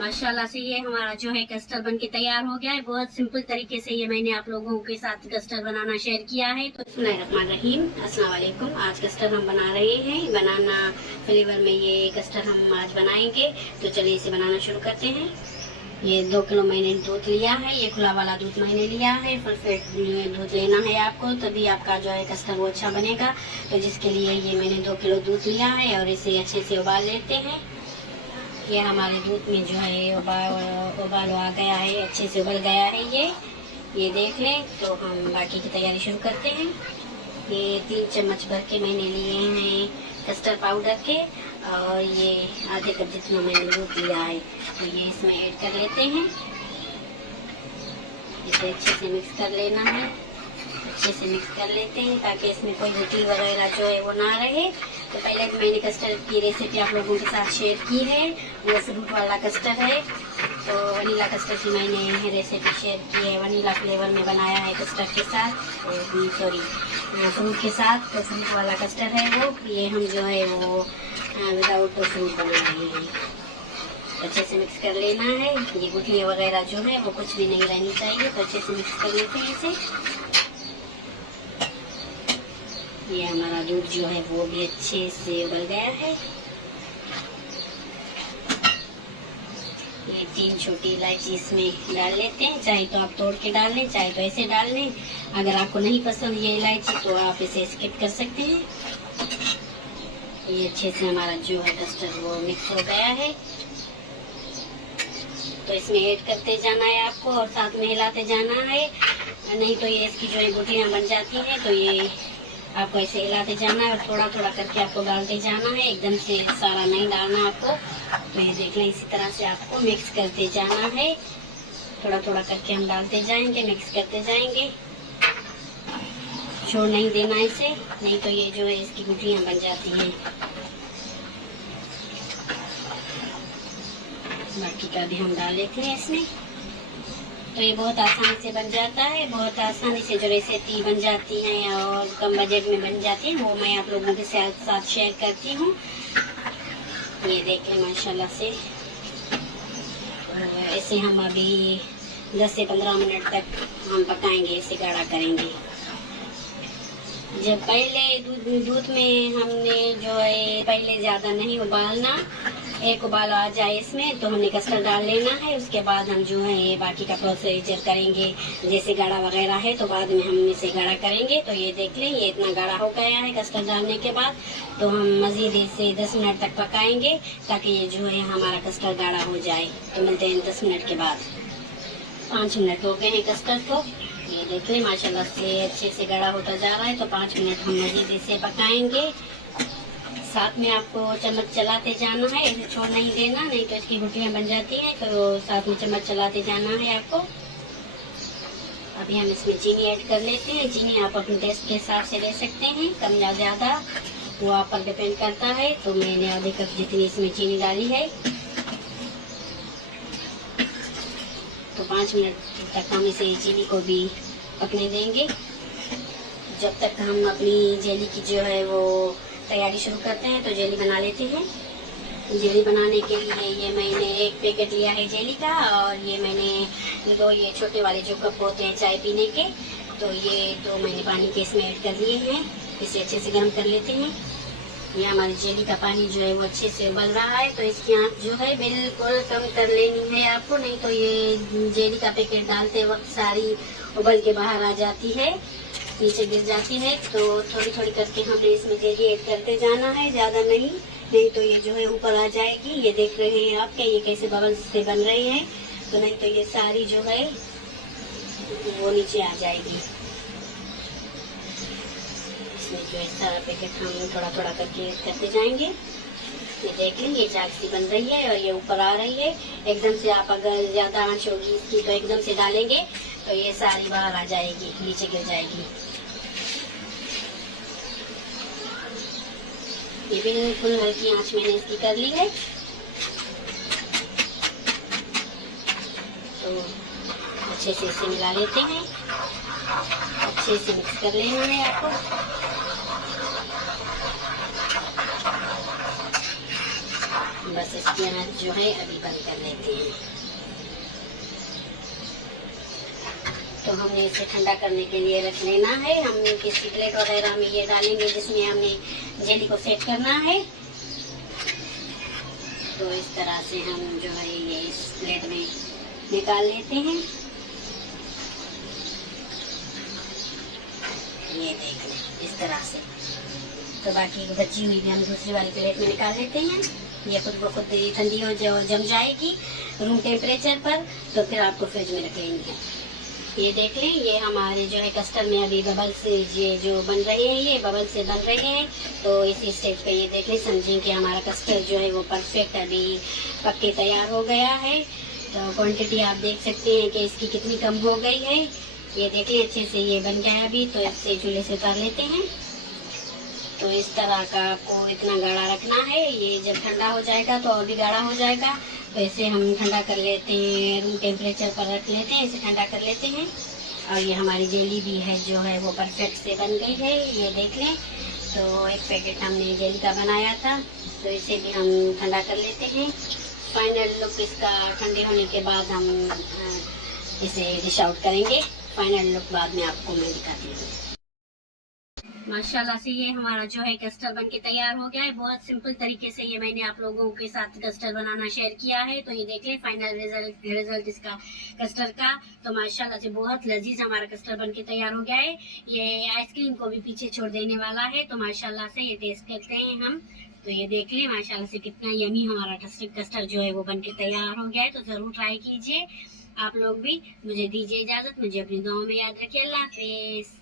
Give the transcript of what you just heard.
माशाल्लाह से ये हमारा जो है कस्टर्ड बन के तैयार हो गया है। बहुत सिंपल तरीके से ये मैंने आप लोगों के साथ कस्टर्ड बनाना शेयर किया है। तो बिस्मिल्लाहिर्रहमानिर्रहीम, अस्सलाम वालेकुम। आज कस्टर्ड हम बना रहे हैं, बनाना फ्लेवर में ये कस्टर्ड हम आज बनाएंगे। तो चलिए इसे बनाना शुरू करते हैं। ये 2 किलो मैंने दूध लिया है, ये खुला वाला दूध मैंने लिया है। परफेक्ट दूध लेना है आपको, तभी आपका जो है कस्टर्ड वो अच्छा बनेगा। तो जिसके लिए ये मैंने 2 किलो दूध लिया है और इसे अच्छे से उबाल लेते हैं। ये हमारे दूध में जो है उबाल आ गया है, अच्छे से उबल गया है ये देख लें। तो हम बाकी की तैयारी शुरू करते हैं। ये 3 चम्मच भर के मैंने लिए हैं कस्टर्ड पाउडर के, और ये आधे कप जितना मैंने दूध लिया है। तो ये इसमें ऐड कर लेते हैं। इसे अच्छे से मिक्स कर लेना है, अच्छे से मिक्स कर लेते हैं ताकि इसमें कोई गुठली वगैरह जो है वो ना रहे। तो पहले भी मैंने कस्टर्ड की रेसिपी आप लोगों के साथ शेयर की है, वो फ्रूट वाला कस्टर्ड है। तो वनीला कस्टर्ड की मैंने रेसिपी शेयर की है, वनीला फ्लेवर में बनाया है कस्टर्ड के साथ, फ्रूट के साथ। तो फ्रूट वाला कस्टर्ड है वो, ये हम जो है वो विदाउट फ्रूट बना रहे हैं। अच्छे से मिक्स कर लेना है। ये गुठलियाँ वगैरह जो है वो कुछ भी नहीं रहनी चाहिए। तो अच्छे से मिक्स कर लेते हैं इसे। ये हमारा दूध जो है वो भी अच्छे से उबल गया है। ये 3 छोटी इलायची इसमें डाल लेते हैं, चाहे तो आप तोड़ के डाल लें, चाहे तो ऐसे डाल लें। अगर आपको नहीं पसंद ये इलायची तो आप इसे स्किप कर सकते हैं। ये अच्छे से हमारा जो है कस्टर्ड वो मिक्स हो गया है। तो इसमें ऐड करते जाना है आपको और साथ में हिलाते जाना है, नहीं तो ये इसकी जो है गुठलियाँ बन जाती हैं। तो ये आपको ऐसे हिलाते जाना है और थोड़ा थोड़ा करके आपको डालते जाना है, एकदम से सारा नहीं डालना आपको। तो ये देख लें, इसी तरह से आपको मिक्स करते जाना है। थोड़ा थोड़ा करके हम डालते जाएंगे, मिक्स करते जाएंगे, छोड़ नहीं देना इसे, नहीं तो ये जो है इसकी गुठलियाँ बन जाती हैं। बाकी का भी हम डाल लेते हैं इसमें। तो ये बहुत आसान से बन जाता है, बहुत आसानी से जो रेसिपी बन जाती है और कम बजट में बन जाती है, वो मैं आप लोगों के साथ शेयर करती हूँ। ये देखें माशाल्लाह से। इसे हम अभी 10 से 15 मिनट तक हम पकाएंगे, इसे गाढ़ा करेंगे। जब पहले दूध में हमने जो है पहले ज़्यादा नहीं उबालना, एक उबाल आ जाए इसमें तो हमने कस्टर्ड डाल लेना है। उसके बाद हम जो है बाकी का प्रोसीजर करेंगे, जैसे गाढ़ा वगैरह है तो बाद में हम इसे गाढ़ा करेंगे। तो ये देख लें, ये इतना गाढ़ा हो गया है कस्टर्ड डालने के बाद। तो हम मज़ीद इसे 10 मिनट तक पकाएंगे ताकि ये जो है हमारा कस्टर्ड गाढ़ा हो जाए। तो मिलते हैं 10 मिनट के बाद। 5 मिनट हो गए हैं कस्टर्ड को, ये देख लें माशाल्लाह से अच्छे से गाढ़ा होता जा रहा है। तो 5 मिनट हम मज़ीद इसे पकाएंगे। साथ में आपको चम्मच चलाते जाना है, इसे छोड़ नहीं देना, नहीं तो इसकी गुठलियाँ बन जाती हैं। तो साथ में चम्मच चलाते जाना है आपको। अभी हम इसमें चीनी ऐड कर लेते हैं। चीनी आप अपने टेस्ट के हिसाब से ले सकते हैं, कम या ज़्यादा वो आप पर डिपेंड करता है। तो मैंने आधे कप जितनी इसमें चीनी डाली है। तो 5 मिनट तक हम इसे चीनी को भी पकने देंगे, जब तक हम अपनी जेली की जो है वो तैयारी शुरू करते हैं। तो जेली बना लेते हैं। जेली बनाने के लिए ये मैंने 1 पैकेट लिया है जेली का, और ये मैंने 2 ये छोटे वाले जो कप होते हैं चाय पीने के, तो ये 2 मैंने पानी के इसमें ऐड कर लिए हैं। इसे अच्छे से गर्म कर लेते हैं। ये हमारी जेली का पानी जो है वो अच्छे से उबल रहा है। तो इसकी आँच जो है बिल्कुल कम कर लेनी है आपको, नहीं तो ये जेली का पैकेट डालते वक्त सारी उबल के बाहर आ जाती है, नीचे गिर जाती है। तो थोड़ी थोड़ी करके हमने इसमें जेली ऐड करते जाना है, ज़्यादा नहीं तो ये जो है ऊपर आ जाएगी। ये देख रहे हैं आप क्या ये कैसे बबल्स से बन रही है। तो नहीं तो ये सारी जो है वो नीचे आ जाएगी। इसमें जो है सारा पैकेट हम थोड़ा थोड़ा करके ऐड करते जाएंगे। ये देख लें, ये चाक सी बन रही है और ये ऊपर आ रही है। एकदम से आप अगर ज़्यादा आँच होगी इसकी तो एकदम से डालेंगे तो ये सारी बाहर आ जाएगी, नीचे गिर जाएगी। ये बिल्कुल हल्की आंच मैंने इसकी कर ली है। तो अच्छे से इसे मिला लेते हैं, अच्छे से मिक्स कर लेना है आपको। बस इसकी आंच जो है अभी बंद कर लेते हैं। तो हमने इसे ठंडा करने के लिए रख लेना है। हम किसी प्लेट वगैरह में ये डालेंगे जिसमें हमने जेली को सेट करना है। तो इस तरह से हम जो है ये इस प्लेट में निकाल लेते हैं। ये देख लें इस तरह से। तो बाकी बची हुई भी हम दूसरी वाली प्लेट में निकाल लेते हैं। ये खुद ब खुद ठंडी हो जम जाएगी रूम टेम्परेचर पर, तो फिर आपको फ्रिज में रख लेनी है। ये देख लें, ये हमारे जो है कस्टर्ड में अभी बबल्स ये जो बन रहे हैं, ये बबल से बन रहे हैं। तो इसी स्टेज पे ये देख लें, समझें कि हमारा कस्टर्ड जो है वो परफेक्ट अभी पक के तैयार हो गया है। तो क्वांटिटी आप देख सकते हैं कि इसकी कितनी कम हो गई है। ये देख लें, अच्छे से ये बन गया है अभी। तो इससे चूल्हे से उतार लेते हैं। तो इस तरह का आपको इतना गाढ़ा रखना है। ये जब ठंडा हो जाएगा तो और भी गाढ़ा हो जाएगा। तो इसे हम ठंडा कर लेते हैं, रूम टेम्परेचर पर रख लेते हैं, इसे ठंडा कर लेते हैं। और ये हमारी जेली भी है जो है वो परफेक्ट से बन गई है। ये देख लें, तो एक पैकेट हमने जेली का बनाया था, तो इसे भी हम ठंडा कर लेते हैं। फाइनल लुक इसका ठंडे होने के बाद हम इसे डिश आउट करेंगे। फाइनल लुक बाद में आपको मैं दिखाती हूँ। माशाल्लाह से ये हमारा जो है कस्टर्ड बन के तैयार हो गया है। बहुत सिंपल तरीके से ये मैंने आप लोगों के साथ कस्टर्ड बनाना शेयर किया है। तो ये देख लें फाइनल रिजल्ट इसका कस्टर्ड का। तो माशाल्लाह से बहुत लजीज हमारा कस्टर्ड बन के तैयार हो गया है। ये आइसक्रीम को भी पीछे छोड़ देने वाला है। तो माशाल्लाह से ये टेस्ट करते हैं हम। तो ये देख लें माशाल्लाह से कितना यमी हमारा कस्टर्ड जो है वो बन के तैयार हो गया है। तो जरूर ट्राई कीजिए आप लोग भी। मुझे दीजिए इजाजत, मुझे अपनी दुआओं में याद रखिए। अल्लाह हाफिज।